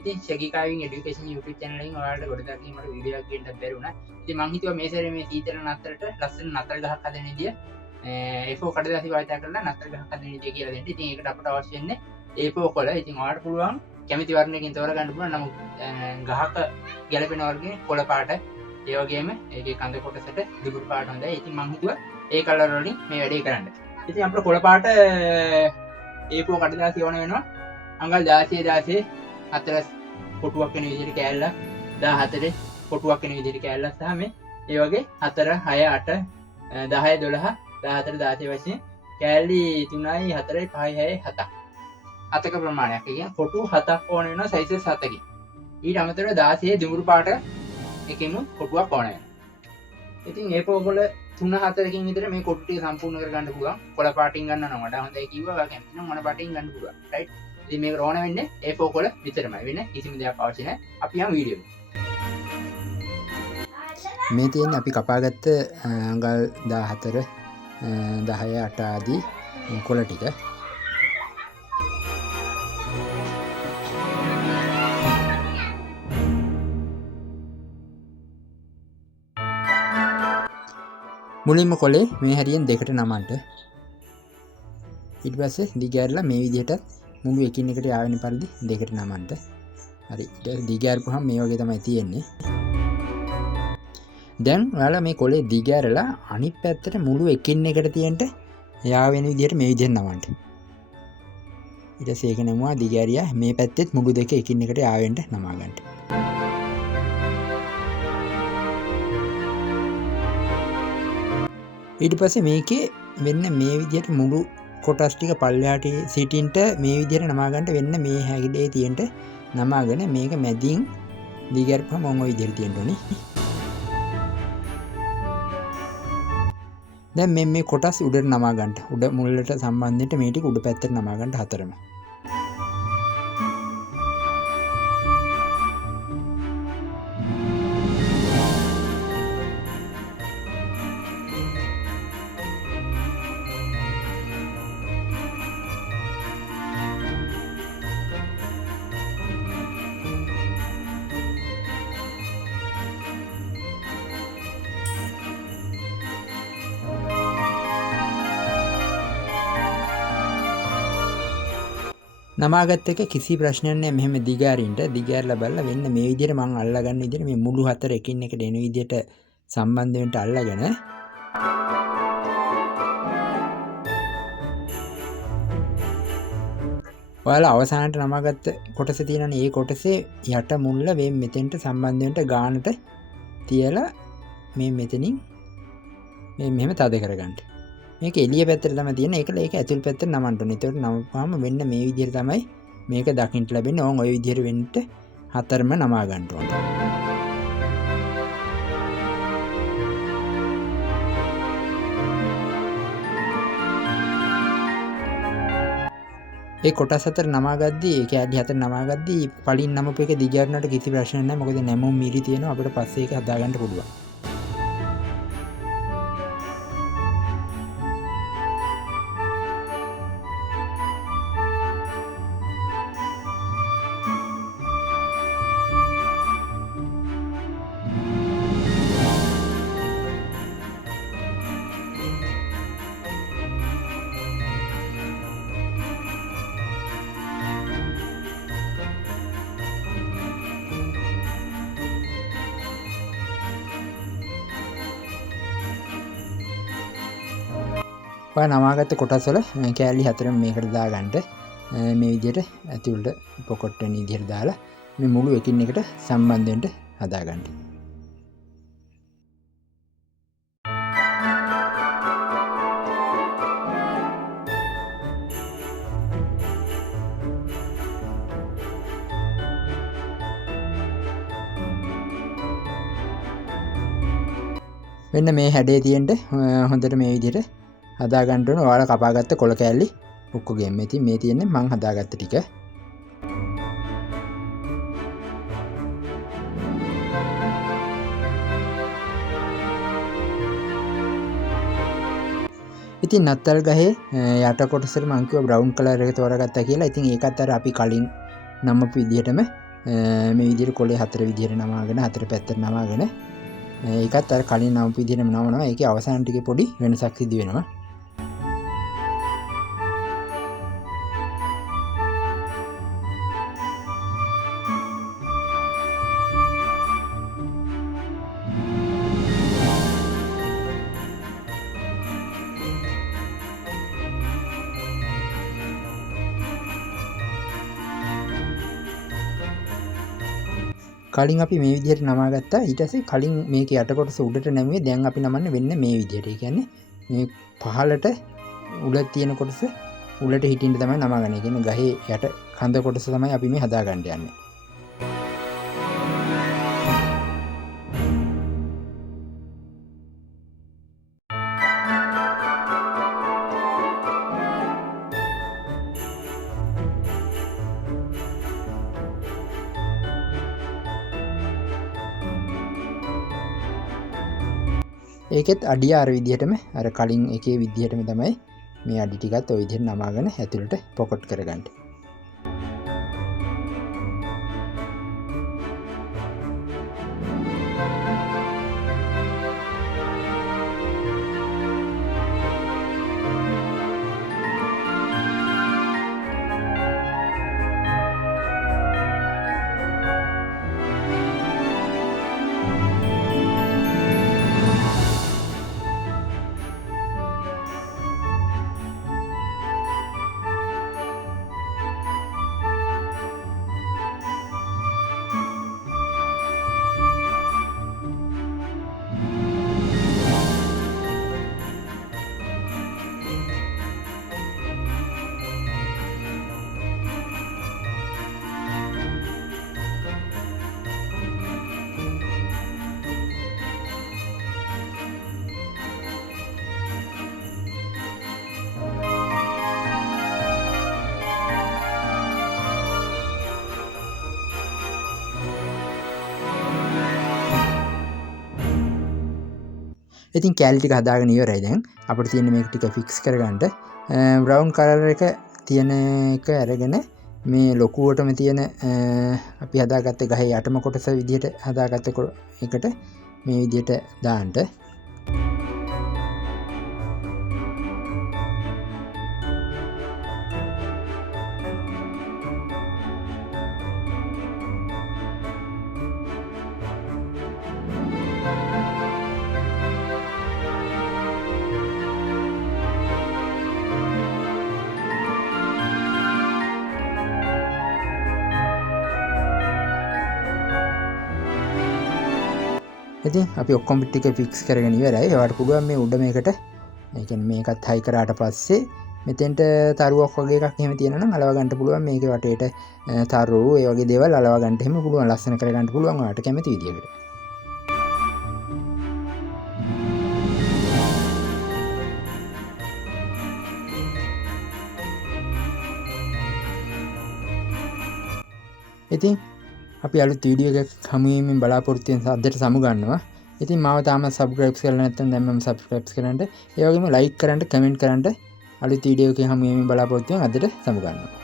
ඉතින් ශකිකාවින් education YouTube channel එකෙන් ඔයාලට ගොඩක් මට වීඩියෝ එකක් ගන්න බැරි වුණා. ඉතින් මං හිතුවා මේ සැරේ මේ සීතල නතරට ලස්සන නතර ගහක් හදන විදිය A4 කඩදාසි භාවිත කරලා නතර ගහක් හදන විදිය කියලා දෙන්න. ඉතින් ඒකට අපට අවශ්‍ය වෙන්නේ A4 කොළ. ඉතින් ඔයාලට පුළුවන් කැමති වර්ණයකින් තෝරගන්න පුළුවන්. නමුත් ගහක ගැලපෙන වර්ගයේ කොළ පාට ඒ වගේම ඒකේ කඳ කොටසට දුබුරු පාට හොඳයි. ඉතින් මං හිතුවා ඒ කලර් වලින් මේ වැඩේ කරන්න. ඉතින් අපිට කොළ පාට A4 කඩදාසි ඕන වෙනවා. අඟල් 16 4 කොටුවක් වෙන විදිහට කෑල්ලක් 14 කොටුවක් වෙන විදිහට කෑල්ලක් සහ මේ ඒ වගේ 4 6 8 10 12 14 16 වශයෙන් කෑලි 3යි 4යි 5යි 6යි 7ක් 7ක ප්‍රමාණයක්. ඒ කියන්නේ කොටු 7ක් ඕන වෙනවා සයිසස් 7කින්. ඊට අමතරව 16 දුඹුරු පාට එකෙම කොටුවක් ඕන වෙනවා. ඉතින් A4 වල 3-4කින් විතර මේ කොටු ටික සම්පූර්ණ කරගන්න පුළුවන්. කොළ පාටින් ගන්නවා වඩා හොඳයි කිව්වා. ඔයා කැමති නම් මොන පාටින් ගන්න පුළුවන්. රයිට්. ඉතින් මේක ඕන වෙන්නේ A4 කොළ විතරමයි. වෙන කිසිම දෙයක් අවශ්‍ය නැහැ. අපි යමු වීඩියෝ එකට. මේ තියෙන අපි කපාගත්ත අඟල් 14 10 8 ආදී කොළ ටික මුලින්ම කොලේ මේ හැරියෙන් දෙකට නමන්න. ඊට පස්සේ දිගෑරලා මේ විදිහට මුළු එකින් එකට යාවෙන පරිදි දෙකට නමන්න. හරි. දිගෑරපුවාම මේ වගේ තමයි තියෙන්නේ. දැන් ඔයාලා මේ කොලේ දිගෑරලා අනිත් පැත්තට මුළු එකින් එකට තියෙන්න යාවෙන විදිහට මේ විදිහට නමන්න. ඊට පස්සේ ඒක නමුවා දිගෑරියා මේ පැත්තෙත් මුළු දෙක එකින් එකට යාවෙන්න නමා ගන්න. ඊට පස්සේ මේකේ වෙන්න මේ විදිහට මුළු කොටස් ටික පල්ලෙහාට සිටින්ට මේ විදිහට නමා ගන්න වෙන්න මේ හැගිලේ තියෙන්න නමාගෙන මේක මැදින් දිගහැරපුවම මොන විදිහට තියෙන්න ඕනේ. දැන් මේ කොටස් උඩට නමා ගන්න. උඩ මුලට සම්බන්ධෙට මේ ටික උඩ පැත්තට නමා ගන්න හතරම. නමාගත්ත එක කිසි ප්‍රශ්නයක් නැහැ. මෙහෙම දිගාරින්ට දිගාරලා බලලා වෙන්න මේ විදිහට මම අල්ලගන්න විදිහට මේ මුළු හතර එකින් එකට එන විදිහට සම්බන්ධ වෙන්න අල්ලගෙන ඔයාලා අවසානට නමාගත්ත කොටස තියෙනනේ ඒ කොටසේ යට මුල්ල මේ මෙතෙන්ට සම්බන්ධ වෙන්න ගානට තියලා මේ මෙතනින් මේ මෙහෙම තද කරගන්න. මේක එළිය පැත්තට තමයි තියෙන්නේ. ඒකල ඒක ඇතුල් පැත්තට නමන්න ඕනේ. ඒකට නමපුවාම වෙන්න මේ විදිහට තමයි මේක දකින්න ලැබෙන්නේ. ඕන් ওই විදිහට වෙන්න හතරම නමා ගන්න ඕනේ. ඒ කොටස් හතර නමාගද්දී ඒ කැලි හතර නමාගද්දී පලින් නමපු එක දිගහැරුණාට කිසි ප්‍රශ්නයක් නැහැ. මොකද නැමුම් මිරි තියෙනවා. අපිට පස්සේ ඒක හදාගන්න පුළුවන්. ඔය නමාගත්ත කොටස් වල කෑලි හතරම මේකට දාගන්න මේ විදිහට ඇතුළට පොකට් වෙන විදිහට දාලා මේ මුළු එකින් එකට සම්බන්ධ වෙන්න හදාගන්න. මෙන්න මේ හැඩේ තියෙන්න හොඳට මේ විදිහට හදා ගන්න ඕනේ. ඔයාලා කපාගත්ත කොළ කෑල්ලි ඔක්කොගෙම ඉතින් මේ තියෙන්නේ මං හදාගත්ත ටික. ඉතින් නත්තල් ගහේ යට කොටසට මං කිව්වා බ්‍රවුන් කලර් එක තෝරාගත්තා කියලා. ඉතින් ඒකත් අර අපි කලින් නම්මපු විදිහටම මේ විදිහට කොලේ 4 විදිහට නමාගෙන 4 පැත්තට නමාගෙන ඒකත් අර කලින් නමපු විදිහටම නමනවා. ඒකේ අවසාන ටිකේ පොඩි වෙනසක් සිදු වෙනවා. කලින් අපි මේ විදිහට නමාගත්තා. ඊට පස්සේ කලින් මේකේ යට කොටස උඩට නැමුවේ. දැන් අපි නමන්නේ වෙන්නේ මේ විදිහට. ඒ කියන්නේ මේ පහළට උඩ තියෙන කොටස උඩට හිටින්න තමයි නමාගන්නේ. ඒ කියන්නේ ගහේ යට කඳ කොටස තමයි අපි මේ හදාගන්න යන්නේ. ඒකෙත් අඩිය අර විදිහටම අර කලින් එකේ විදිහටම තමයි මේ අඩි ටිකත් ওই විදිහට නමාගෙන ඇතුළට පොකට් කරගන්න. ඉතින් කැලි ටික හදාගෙන ඉවරයි. දැන් අපිට තියෙන්නේ මේක ටික ෆික්ස් කරගන්න. බ්‍රවුන් කලර් එක තියෙන එක අරගෙන මේ ලොකුවටම තියෙන අපි හදාගත්ත ගහේ යටම කොටස විදිහට හදාගත්ත එකට මේ විදිහට දාන්න. ඉතින් අපි ඔක්කොම ටික ෆික්ස් කරගෙන ඉවරයි. ඒවට පුළුවන් මේ උඩ මේකට ඒ කියන්නේ මේකත් හයි කරාට පස්සේ මෙතෙන්ට තරුවක් වගේ එකක් එහෙම තියෙනවා නම් අලව ගන්න පුළුවන්. මේකේ වටේට තරු ඒ වගේ දේවල් අලව ගන්න එහෙම පුළුවන්. ලස්සන කර ගන්න පුළුවන් ඔයාලට කැමති විදිහකට. ඉතින් අපි අලුත් වීඩියෝ එකක් හමුවීමෙන් බලාපොරොත්තු වෙන සද්දට සමු ගන්නවා. ඉතින් මාව තාම සබ්ස්ක්‍රයිබ් කරලා නැත්නම් දැන් මම සබ්ස්ක්‍රයිබ් කරන්න. ඒ වගේම ලයික් කරන්න, කමෙන්ට් කරන්න. අලුත් වීඩියෝ එකකින් හමුවීමෙන් බලාපොරොත්තු වෙන අදට සමු ගන්නවා.